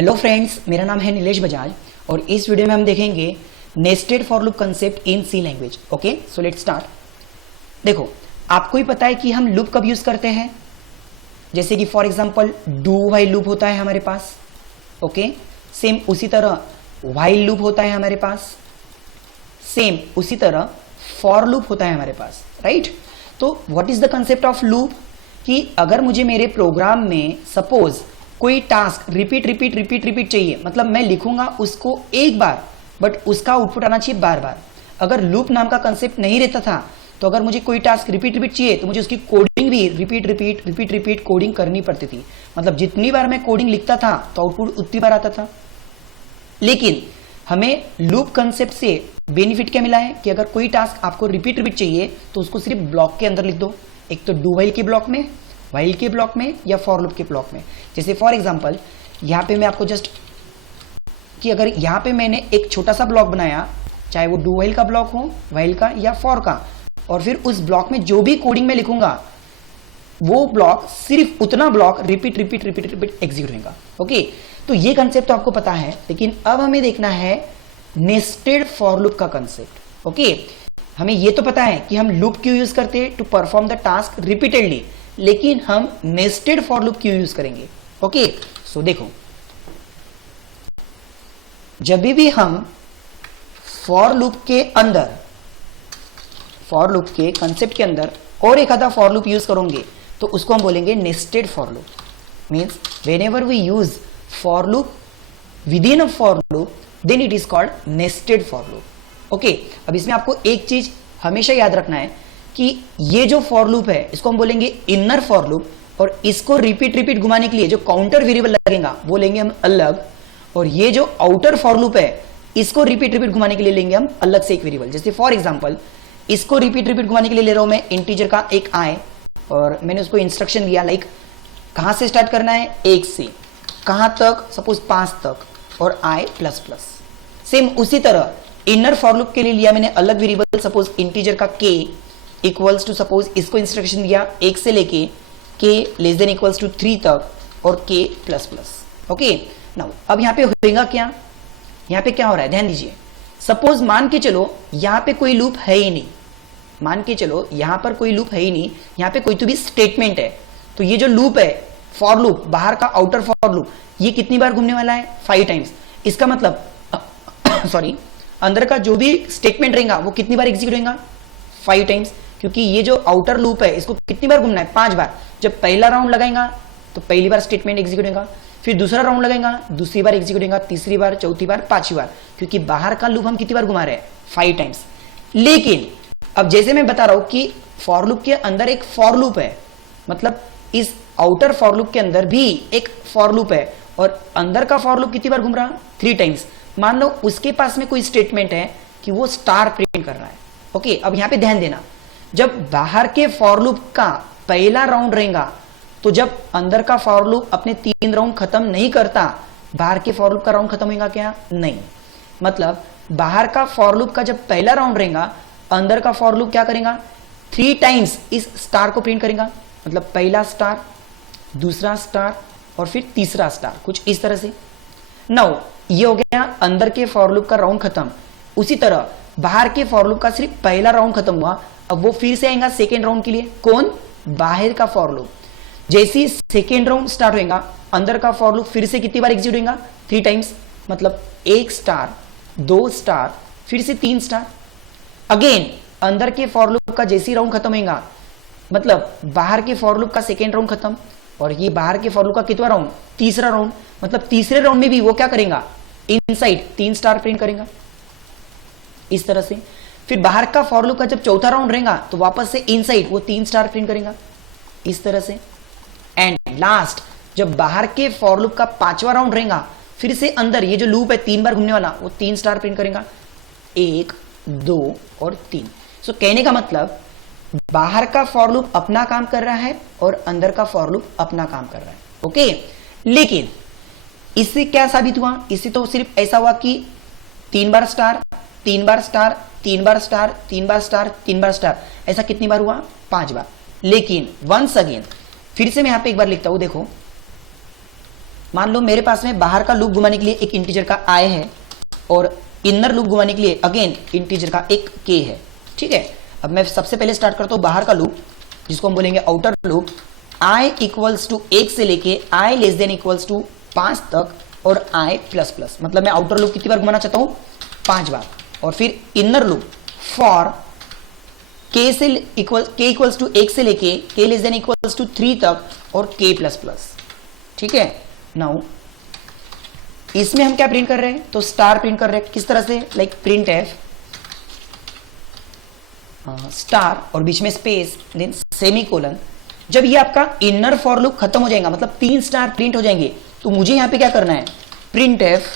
Hello friends, मेरा नाम है नीलेश बजाज और इस वीडियो में हम देखेंगे nested for loop concept in C language. Okay, so let's start. देखो, आपको ही पता है कि हम लूप कब यूज करते हैं। जैसे कि for example do while loop होता है हमारे पास। ओके, सेम उसी तरह व्हाइल लूप होता है हमारे पास, सेम उसी तरह फॉर लूप होता है हमारे पास, राइट। तो what is the concept of loop कि अगर मुझे मेरे प्रोग्राम में सपोज कोई टास्क रिपीट चाहिए, मतलब मैं लिखूंगा उसको एक बार बट उसका आउटपुट आना चाहिए बार बार। अगर लूप नाम का कंसेप्ट नहीं रहता था तो अगर मुझे कोई टास्क रिपीट चाहिए तो मुझे उसकी कोडिंग भी रिपीट कोडिंग करनी पड़ती थी। मतलब जितनी बार मैं कोडिंग लिखता था तो आउटपुट उतनी बार आता था। लेकिन हमें लूप कंसेप्ट से बेनिफिट क्या मिला है कि अगर कोई टास्क आपको रिपीट चाहिए तो उसको सिर्फ ब्लॉक के अंदर लिख दो, एक तो डू व्हाइल के ब्लॉक में, व्हाइल के ब्लॉक में या फॉर लूप के ब्लॉक में। जैसे फॉर एग्जांपल यहां पे मैं आपको जस्ट कि अगर यहां पे मैंने एक छोटा सा ब्लॉक बनाया, चाहे वो डू व्हाइल का ब्लॉक हो, व्हाइल का या फॉर का, और फिर उस ब्लॉक में जो भी कोडिंग में लिखूंगा वो ब्लॉक सिर्फ उतना ब्लॉक रिपीट एग्जीक्यूट होगा। ओके, तो ये कंसेप्ट तो आपको पता है, लेकिन अब हमें देखना है नेस्टेड फॉर लूप का कंसेप्ट। ओके, हमें ये तो पता है कि हम लूप क्यों यूज करते हैं, to perform the task repeatedly, लेकिन हम नेस्टेड फॉर लूप क्यों यूज करेंगे। ओके, सो देखो, जब भी हम फॉर लूप के अंदर, फॉर लूप के कंसेप्ट के अंदर और एक आधा फॉर लूप यूज करेंगे तो उसको हम बोलेंगे nested for loop. Means whenever we use for loop within a for loop then it is called nested for loop. Okay, अब इसमें आपको एक चीज हमेशा याद रखना है कि ये जो फॉर लूप है इसको हम बोलेंगे इनर फॉर लूप, और इसको रिपीट घुमाने के लिए जो काउंटर वेरिएबल लगेगा वो लेंगे हम अलग, और ये जो आउटर फॉर लूप है इसको रिपीट घुमाने के लिए लेंगे हम अलग से एक वेरिएबल। जैसे फॉर एग्जांपल इसको रिपीट घुमाने के लिए ले रहा हूं मैं इंटीजर का एक आई, और मैंने उसको इंस्ट्रक्शन दिया लाइक कहां से स्टार्ट करना है, 1 से कहां तक, सपोज 5 तक, और आई प्लस प्लस। सेम उसी तरह इनर फॉर लूप के लिए लिया मैंने अलग वेरिएबल, सपोज इंटीजर का के इक्वल्स टू, सपोज इसको इंस्ट्रक्शन दिया 1 से लेके के लेस देन इक्वल्स टू 3 तक और के प्लस प्लस। ओके, नाउ अब यहां पे होगा क्या, यहां पे क्या हो रहा है ध्यान दीजिए। सपोज मान के चलो यहां पे कोई लूप है ही नहीं, मान के चलो यहां पर कोई लूप है ही नहीं, यहां पे कोई तो भी स्टेटमेंट है, तो ये जो लूप है फॉर लूप, बाहर का आउटर फॉर लूप, ये कितनी बार घूमने वाला है, 5 टाइम्स। इसका मतलब सॉरी, अंदर का जो भी स्टेटमेंट रहेगा वो कितनी बार एग्जीक्यूट होगा, 5 टाइम्स, क्योंकि ये जो आउटर लूप है इसको कितनी बार घूमना है, 5 बार। जब पहला राउंड लगाएगा तो पहली बार स्टेटमेंट एग्जीक्यूट होगा, फिर दूसरा राउंड लगाएगा दूसरी बार एग्जीक्यूट होगा, तीसरी बार, चौथी बार, 5वीं बार, क्योंकि बाहर का लूप हम कितनी बार घुमा रहे हैं, 5 टाइम्स। लेकिन अब जैसे मैं बता रहा हूं कि फॉर लूप के अंदर एक फॉर लूप है, मतलब इस आउटर फॉर लूप के अंदर भी एक फॉर लूप है, और अंदर का फॉर लूप कितनी बार घूम रहा, 3 टाइम्स। मान लो उसके पास में कोई स्टेटमेंट है कि वो स्टार प्रिंट कर रहा है। ओके, अब यहां पे ध्यान देना, जब बाहर के फॉर लूप का पहला राउंड रहेगा तो जब अंदर का फॉर लूप अपने 3 राउंड खत्म नहीं करता, बाहर के फॉर लूप का राउंड खत्म होगा क्या, नहीं। मतलब बाहर का फॉर लूप का जब पहला राउंड रहेगा, अंदर का फॉर लूप क्या करेगा, 3 टाइम्स इस स्टार को प्रिंट करेगा। मतलब पहला स्टार, दूसरा स्टार और फिर तीसरा स्टार, कुछ इस तरह से। नाउ ये हो गया अंदर के फॉर लूप का राउंड खत्म। उसी तरह बाहर के फॉर लूप का सिर्फ पहला राउंड खत्म हुआ, अब वो फिर से आएगा सेकेंड राउंड के लिए। कौन, बाहर का फॉर लूप। जैसे ही सेकेंड राउंड स्टार्ट होगा, अंदर का फॉर लूप फिर से कितनी बार एग्जीक्यूट होगा, 3 टाइम्स। मतलब 1 स्टार, 2 स्टार, फिर से 3 स्टार। अगेन अंदर के फॉर लूप का जैसे ही राउंड खत्म होगा, मतलब बाहर के फॉर लूप का सेकेंड राउंड खत्म, और ये बाहर के फॉर लूप का कितना राउंड, तीसरा राउंड। मतलब तीसरे राउंड में भी वो क्या करेगा, इनसाइड 3 स्टार प्रिंट करेगा इस तरह से। फिर बाहर का फॉर लूप का जब चौथा राउंड रहेगा तो वापस से इनसाइड वो 3 स्टार प्रिंट करेगा इस तरह से। एंड लास्ट जब बाहर के फॉर लूप का 5वां राउंड रहेगा, फिर से अंदर ये जो लूप है 3 बार घूमने वाला, वो 3 स्टार प्रिंट करेगा, 1, 2 और 3। सो कहने का मतलब बाहर का फॉर लूप अपना काम कर रहा है और अंदर का फॉर लूप अपना काम कर रहा है। ओके, लेकिन इससे क्या साबित हुआ, इससे तो सिर्फ ऐसा हुआ कि 3 बार स्टार, 3 बार स्टार, 3 बार स्टार, 3 बार स्टार, 3 बार स्टार, ऐसा कितनी बार हुआ, 5 बार। लेकिन वंस अगेन फिर से मैं यहां पे एक बार लिखता हूं, देखो मान लो मेरे पास में बाहर का लूप घुमाने के लिए एक इंटीजर का i है और इनर लूप घुमाने के लिए अगेन इंटीजर का एक k है। ठीक है, अब मैं सबसे पहले स्टार्ट करता हूं बाहर का लूप, जिसको हम बोलेंगे outer loop. i equals to 1 से लेके i less than equals to 5 तक और i प्लस प्लस, मतलब मैं आउटर लूप कितनी बार घुमाना चाहता हूं, 5 बार। और फिर इनर लूप फॉर k से इक्वल्स टू 1 से लेके k less than equals to 3 तक और k प्लस प्लस। ठीक है, नाउ इसमें हम क्या प्रिंट कर रहे हैं, तो स्टार प्रिंट कर रहे हैं। किस तरह से, लाइक प्रिंट एफ स्टार और बीच में स्पेस देन सेमीकोलन। जब ये आपका इनर फॉर लूप खत्म हो जाएगा, मतलब 3 स्टार प्रिंट हो जाएंगे, तो मुझे यहां पे क्या करना है, प्रिंट एफ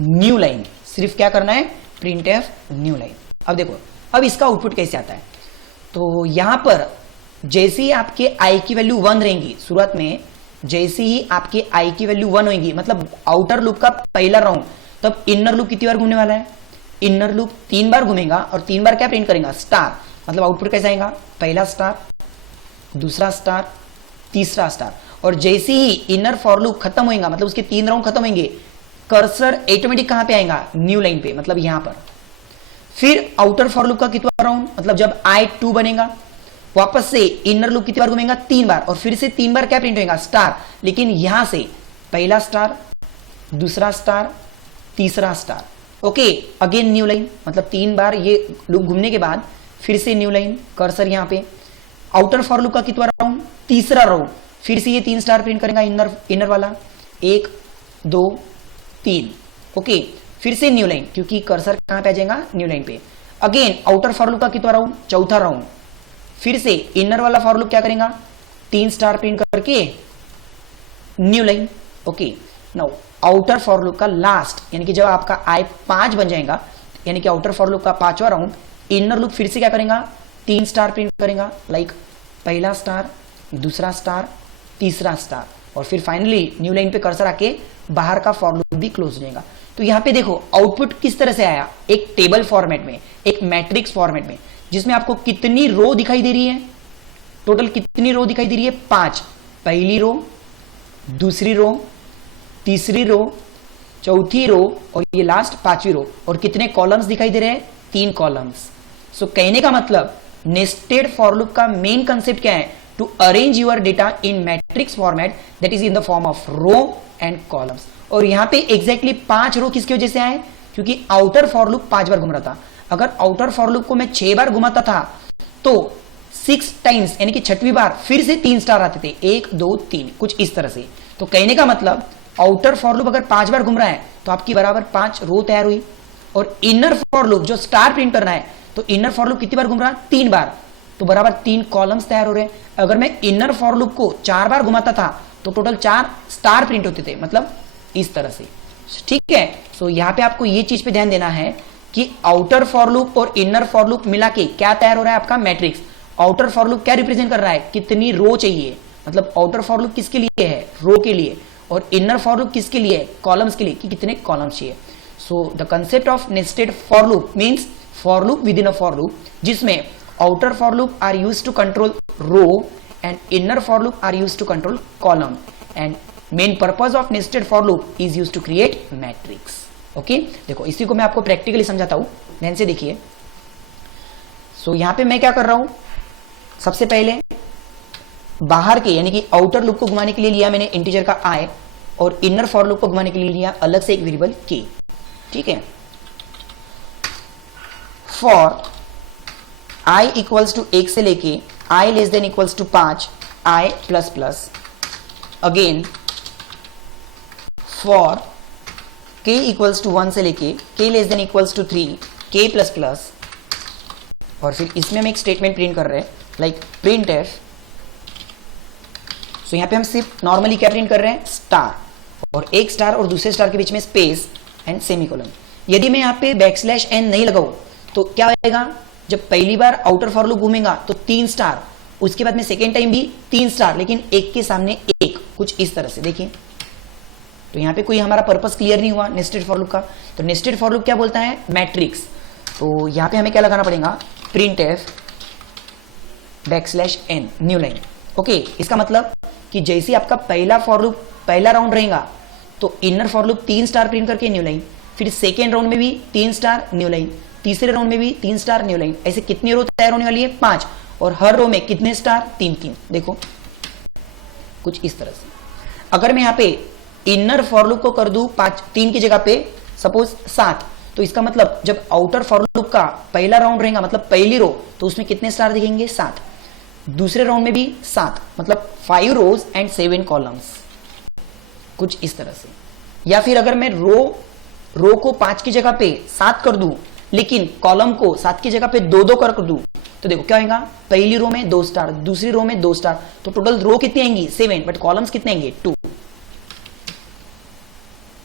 न्यू लाइन। सिर्फ क्या करना है, प्रिंट एफ न्यू लाइन। अब देखो अब इसका आउटपुट कैसे आता है, तो यहां पर जैसे ही आपके आई की वैल्यू 1 रहेंगी, शुरुआत में जैसे ही आपके आई की वैल्यू 1 होगी, मतलब आउटर लूप का पहला राउंड, तब इनर लूप कितनी बार घूमने वाला है, इनर लूप 3 बार घूमेगा और 3 बार क्या प्रिंट करेगा, स्टार। मतलब आउटपुट कैसा आएगा, पहला स्टार, दूसरा स्टार, तीसरा स्टार। और जैसे ही इनर फॉर लूप खत्म होएगा, मतलब उसके 3 राउंड खत्म होंगे, कर्सर ऑटोमेटिक कहां पे आएगा, न्यू लाइन पे, मतलब यहां पर। फिर आउटर फॉर लूप का कितना राउंड, मतलब जब आई 2 बनेगा, वापस से इनर लूप कितनी बार घूमेगा, 3 बार, और फिर से 3 बार क्या प्रिंट होगा, स्टार। लेकिन यहां से पहला स्टार, दूसरा स्टार, तीसरा star, okay, again new line, मतलब 3 बार ये लूप घूमने के बाद फिर से न्यू लाइन, कर्सर यहां पे। आउटर फॉर लूप का कितना राउंड, तीसरा राउंड, फिर से ये 3 स्टार प्रिंट करेगा, इनर वाला, 1 2 3, ओके, फिर से न्यू लाइन, क्योंकि कर्सर कहां पे आ जाएगा, न्यू लाइन पे। अगेन आउटर फॉर लूप का कितना राउंड, चौथा राउंड, फिर से इनर वाला फॉर लूप क्या करेगा, 3 स्टार प्रिंट करके new line, okay. Now outer for loop का लास्ट, यानी कि जब आपका आई 5 बन जाएगा, यानी कि आउटर फॉर लूप का 5वां राउंड, इनर लूप फिर से क्या करेगा, 3 स्टार प्रिंट करेगा, लाइक पहला स्टार, दूसरा स्टार, तीसरा स्टार, और फिर फाइनली न्यू लाइन पे कर्सर आके बाहर का फॉर लूप भी क्लोज हो जाएगा। तो यहां पे देखो आउटपुट किस तरह से आया, एक टेबल फॉर्मेट में, एक मैट्रिक्स फॉर्मेट में, जिसमें आपको कितनी रो दिखाई दे रही है, टोटल कितनी रो दिखाई दे रही है, 5। पहली रो, दूसरी रो, तीसरी रो, चौथी रो और ये लास्ट 5वीं रो। और कितने कॉलम्स दिखाई दे रहे हैं, 3 कॉलम्स। सो कहने का मतलब नेस्टेड फॉर लूप का मेन कंसेप्ट क्या है, to arrange your data in matrix format that is in the form of row and columns. और यहां पे एग्जैक्टली 5 रो किसकी वजह से आए, क्योंकि आउटर फॉर लूप 5 बार घूम रहा था। अगर आउटर फॉर लूप को मैं 6 बार घुमाता था तो 6 टाइम्स, यानी कि 6वीं बार फिर से 3 स्टार आते थे, 1 2 3, कुछ इस तरह से। तो कहने का मतलब आउटर फॉर लूप अगर 5 बार घूम रहा है तो आपकी बराबर 5 रो तैयार हुई। और इनर फॉर लूप जो स्टार प्रिंट करना है, तो इनर फॉर लूप कितनी बार घूम रहा है, 3 बार, तो बराबर 3 कॉलम्स तैयार हो रहे हैं। अगर मैं इनर फॉर लूप को 4 बार घुमाता था तो टोटल 4 स्टार प्रिंट होते थे, मतलब इस तरह से। ठीक है, सो यहां पे आपको ये चीज पे ध्यान देना है कि आउटर फॉर लूप और इनर फॉर लूप मिला के क्या तैयार हो रहा है, आपका मैट्रिक्स। आउटर फॉर लूप क्या रिप्रेजेंट कर रहा है, कितनी रो चाहिए, मतलब आउटर फॉर लूप किसके लिए है, रो के लिए, और इनर फॉर लूप किसके लिए है, कॉलम्स के लिए, कि कितने कॉलम्स चाहिए। So the concept of nested for loop means for loop within a for loop, जिसमें outer for loop are used to control row and inner for loop are used to control column, and main purpose of nested for loop is used to create matrix. Okay, देखो इसी को मैं आपको practically समझाता हूं, ध्यान से देखिए। सो यहां पे मैं क्या कर रहा हूं, सबसे पहले बाहर के यानी कि आउटर लूप को घुमाने के लिए लिया मैंने इंटीजर का i, और इनर फॉर लूप को घुमाने के लिए लिया अलग से एक वेरिएबल k। ठीक है, फॉर i इक्वल्स टू 1 से लेके i less than equals to 5, i plus plus, again for k equals to 1 से लेके k less than equals to 3, k plus plus, और फिर इसमें हम एक स्टेटमेंट प्रिंट कर रहे हैं, लाइक प्रिंट एफ। सो यहां पे हम सिर्फ नॉर्मली क्या प्रिंट कर रहे हैं, स्टार, और एक स्टार और दूसरे स्टार के बीच में स्पेस एंड सेमीकोलन। यदि मैं यहाँ पे \n नहीं लगाऊं तो क्या होगा, जब पहली बार आउटर फॉर लूप घूमेगा तो 3 स्टार, उसके बाद में सेकेंड टाइम भी 3 स्टार, लेकिन एक के सामने एक, कुछ इस तरह से। देखिए तो यहाँ पे कोई हमारा पर्पस क्लियर नहीं हुआ नेस्टेड फॉर लूप का। तो नेस्टेड फॉर लूप क्या बोलता है, मैट्रिक्स। तो यहाँ पे हमें क्या लगाना पड़ेगा, print F \n new line. Okay, इसका मतलब कि जैसे आपका पहला फॉर लूप पहला राउंड रहेगा तो inner for loop 3 star print करके न्यू लाइन, फिर सेकेंड राउंड में भी 3 स्टार न्यू लाइन, तीसरे राउंड में भी 3 स्टार न्यू लाइन। ऐसे कितनी रो तैयार होने वाली है? 5। और हर रो में कितने स्टार? 3-3। देखो कुछ इस तरह से। अगर मैं यहां पे इनर फॉर लूप को कर दूं 3 की जगह पे सपोज 7, तो इसका मतलब जब आउटर फॉर लूप का पहला राउंड रहेगा मतलब पहली रो, तो उसमें कितने स्टार दिखेंगे? 7। दूसरे राउंड में भी 7, मतलब 5 रोज एंड 7 कॉलम्स, कुछ इस तरह से। या फिर अगर मैं रो को 5 की जगह पे 7 कर दूं, लेकिन कॉलम को 7 की जगह पे 2-2 कर दूं, तो देखो क्या होगा? पहली रो में 2 स्टार, दूसरी रो में 2 स्टार, तो टोटल रो कितनी आएंगी? 7, बट कॉलम्स कितने आएंगे? 2।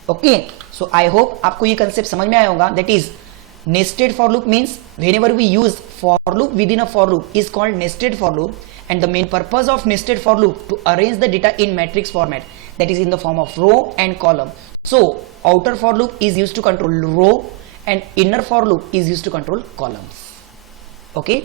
ओके, सो आई होप आपको ये कंसेप्ट समझ में आया होगा। That is nested for loop means whenever we use for loop within a for loop is called nested for loop, and the main purpose of nested for loop to arrange the data in matrix format, that is in the form of row and column. So outer for loop is used to control row and inner for loop is used to control columns. Okay.